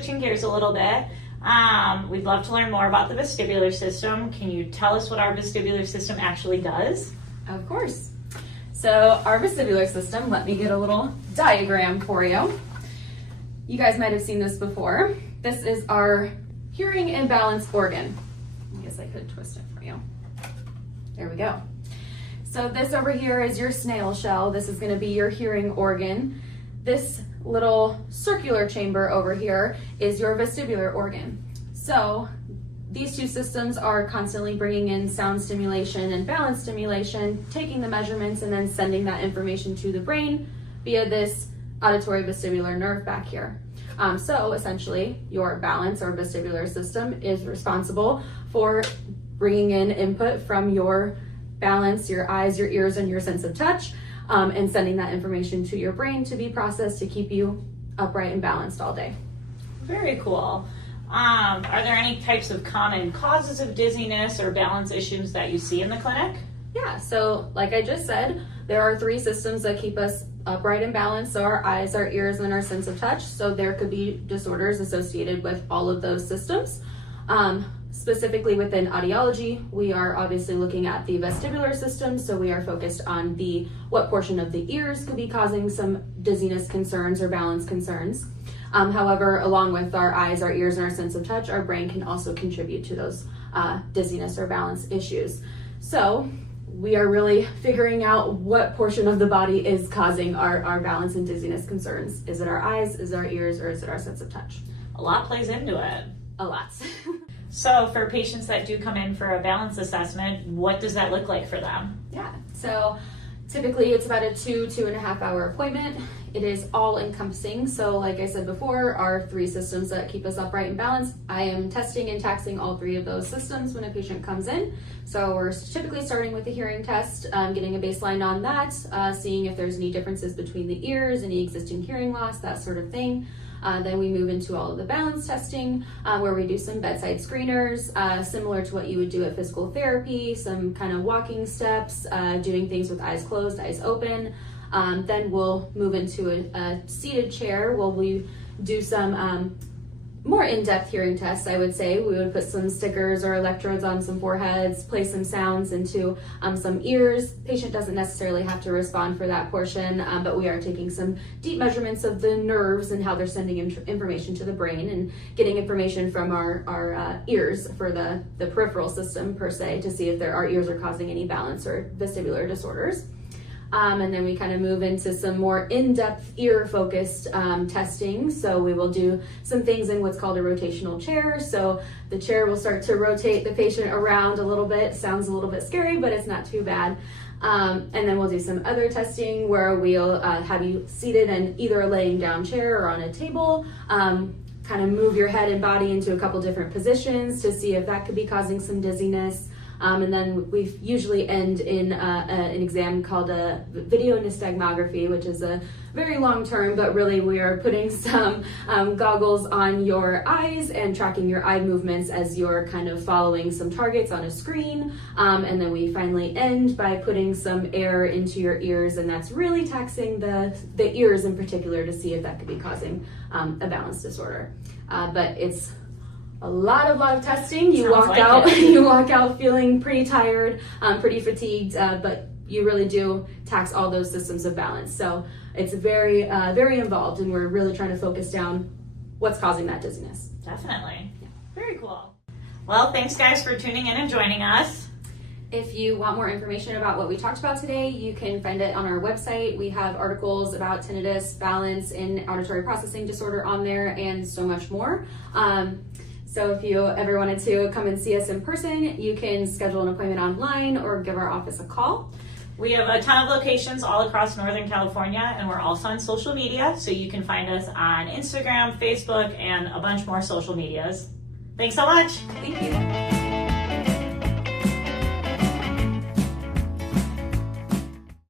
switching gears a little bit, we'd love to learn more about the vestibular system. Can you tell us what our vestibular system actually does? Of course. So our vestibular system, let me get a little diagram for you. You guys might have seen this before. This is our hearing and balance organ. I guess I could twist it for you. There we go. So this over here is your snail shell. This is going to be your hearing organ. This little circular chamber over here is your vestibular organ. So these two systems are constantly bringing in sound stimulation and balance stimulation, taking the measurements and then sending that information to the brain via this auditory vestibular nerve back here. So essentially your balance or vestibular system is responsible for bringing in input from your balance, your eyes, your ears, and your sense of touch, and sending that information to your brain to be processed to keep you upright and balanced all day. Very cool. Are there any types of common causes of dizziness or balance issues that you see in the clinic? Yeah, so like I just said, there are three systems that keep us upright and balanced, so our eyes, our ears, and our sense of touch. So there could be disorders associated with all of those systems. Specifically within audiology, we are obviously looking at the vestibular system, so we are focused on what portion of the ears could be causing some dizziness concerns or balance concerns. However, along with our eyes, our ears, and our sense of touch, our brain can also contribute to those dizziness or balance issues. So we are really figuring out what portion of the body is causing our balance and dizziness concerns. Is it our eyes, is it our ears, or is it our sense of touch? A lot plays into it. A lot. So for patients that do come in for a balance assessment, what does that look like for them? Yeah, so typically it's about a 2.5 hour appointment. It is all encompassing. So like I said before, our three systems that keep us upright and balanced, I am testing and taxing all three of those systems when a patient comes in. So we're typically starting with the hearing test, getting a baseline on that, seeing if there's any differences between the ears, any existing hearing loss, that sort of thing. Then we move into all of the balance testing, where we do some bedside screeners, similar to what you would do at physical therapy, some kind of walking steps, doing things with eyes closed, eyes open. Then we'll move into a seated chair where we do some more in-depth hearing tests, I would say. We would put some stickers or electrodes on some foreheads, play some sounds into some ears. Patient doesn't necessarily have to respond for that portion, but we are taking some deep measurements of the nerves and how they're sending information to the brain and getting information from our ears for the peripheral system per se to see if our ears are causing any balance or vestibular disorders. And then we kind of move into some more in-depth ear-focused testing. So we will do some things in what's called a rotational chair. So the chair will start to rotate the patient around a little bit. Sounds a little bit scary, but it's not too bad. And then we'll do some other testing where we'll have you seated in either a laying down chair or on a table. Kind of move your head and body into a couple different positions to see if that could be causing some dizziness. And then we usually end in an exam called a video nystagmography, which is a very long term, but really we are putting some goggles on your eyes and tracking your eye movements as you're kind of following some targets on a screen. And then we finally end by putting some air into your ears, and that's really taxing the ears in particular to see if that could be causing a balance disorder. But it's a lot of testing. You walk out feeling pretty tired, pretty fatigued, but you really do tax all those systems of balance. So it's very involved, and we're really trying to focus down what's causing that dizziness. Definitely. Yeah. Very cool. Well, thanks guys for tuning in and joining us. If you want more information about what we talked about today, you can find it on our website. We have articles about tinnitus, balance, and auditory processing disorder on there, and so much more. So if you ever wanted to come and see us in person, you can schedule an appointment online or give our office a call. We have a ton of locations all across Northern California, and we're also on social media, so you can find us on Instagram, Facebook, and a bunch more social medias. Thanks so much. Thank you.